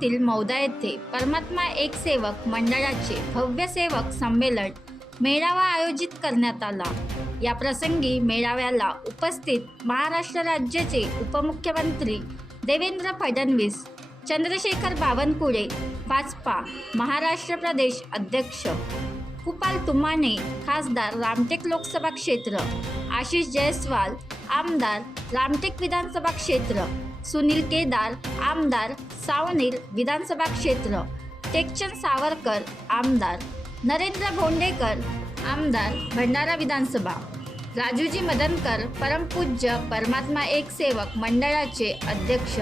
जिल्ह्यातील मौदा येथे परमात्मा एक सेवक मंडळाचे भव्य सेवक संमेलन मेळावा आयोजित करण्यात आला. या प्रसंगी मेळाव्याला उपस्थित महाराष्ट्र राज्याचे उपमुख्यमंत्री देवेंद्र फडणवीस चंद्रशेखर बावनकुळे भाजपा महाराष्ट्र प्रदेश अध्यक्ष कुपाल तुमाने खासदार रामटेक लोकसभा क्षेत्र आशिष जयस्वाल आमदार रामटेक विधानसभा क्षेत्र सुनील केदार आमदार सावनेर विधानसभा क्षेत्र टेकचंद सावरकर आमदार नरेंद्र भोंडेकर आमदार भंडारा विधानसभा राजूजी मदनकर परमपूज्य परमात्मा एक सेवक मंडळाचे अध्यक्ष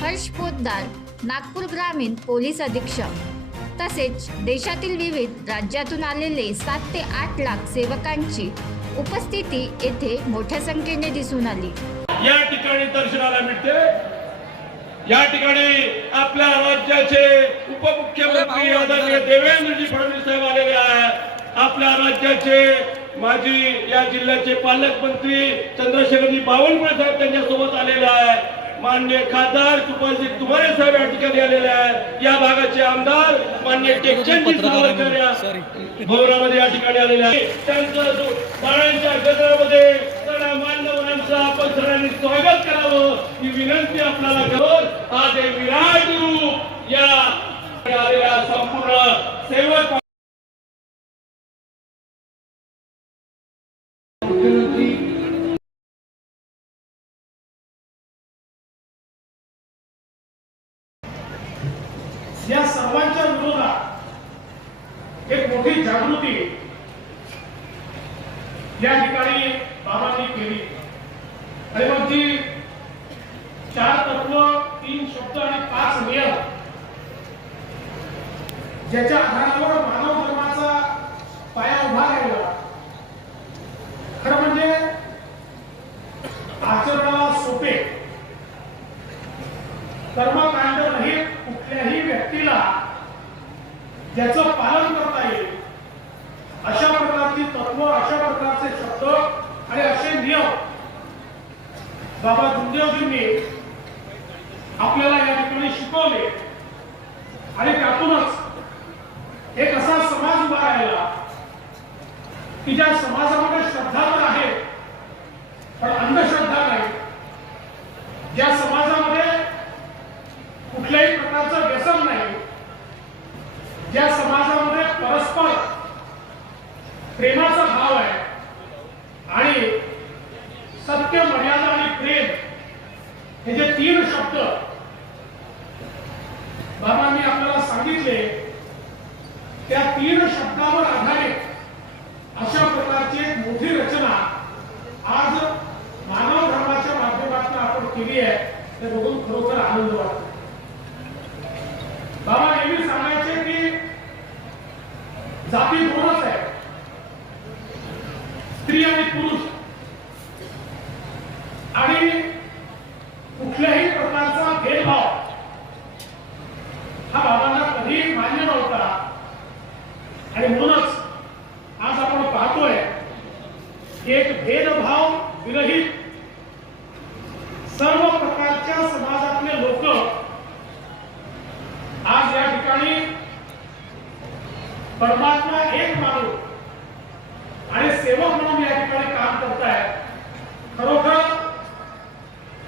हर्ष पोद्दार नागपूर ग्रामीण पोलीस अधीक्षक तसेच देशातील विविध राज्यातून आलेले सात ते आठ लाख सेवकांची उपस्थिती येथे मोठ्या संख्येने दिसून आली. या ठिकाणी दर्शनाला मिळते. या ठिकाणी आपल्या राज्याचे उपमुख्यमंत्री आदरणीय देवेंद्रजी फडणवीस साहेब आलेले आहेत. आपल्या राज्याचे माजी या जिल्ह्याचे पालकमंत्री चंद्रशेखरजी बावनकुळे साहेब त्यांच्यासोबत आलेले आहेत. मान्य खासदार कृपालजी तुमारे साहेब या ठिकाणी आलेले आहेत. या भागाचे आमदार मान्य टेकचंदजी सावरकर या भवनामध्ये या ठिकाणी आलेले आहेत. त्यांचं जो बाळांच्या गजरामध्ये आपण सगळ्यांनी स्वागत करावं ही विनंती आपल्याला करून आज हे विराट रूप या आलेल्या संपूर्ण सेवक या सर्वांच्या विरोधात एक मोठी जागृती या ठिकाणी बाबांनी केली. आणि मग ती चार तत्व तीन शब्द आणि पाच नियम. ज्याच्या आधारावर मानव धर्माचा पाया उभा राहिला. खरं म्हणजे आचरणाला सोपे. कर्मकांड नाही कुठल्याही व्यक्तीला ज्याचं पालन करता येईल अशा प्रकारची तत्व अशा प्रकारचे शब्द आणि असे नियम बाबा गुरुदेवजींनी आपल्याला या ठिकाणी शिकवले. आणि त्यातूनच एक असा समाज उभा राहिला की ज्या समाजामध्ये श्रद्धा तर आहे पण अंधश्रद्धा नाही. ज्या समाजामध्ये कुठल्याही प्रकारचं व्यसन नाही ज्या समाजामध्ये परस्पर प्रेमाचा भाव आहे आणि सत्य मर्यादा प्रेम. हे जे तीन शब्द बाबांनी आपल्याला सांगितले त्या तीन शब्दावर आधारित अशा प्रकारची एक मोठी रचना आज मानव धर्माच्या माध्यमातून आपण केली आहे. ते बघून खरोखर आनंद वाटतो. बाबा नेहमी सांगायचे की जाती दोनच आहे स्त्री आणि पुरुष. आणि कुठल्याही प्रकारचा भेदभाव हा बाबांना कधी मान्य नव्हता. आणि म्हणूनच आज आपण पाहतोय एक भेदभाव विरहित सर्व प्रकारच्या समाजातले लोक आज या ठिकाणी परमात्मा एक मानून आणि सेवक म्हणून या ठिकाणी काम करताय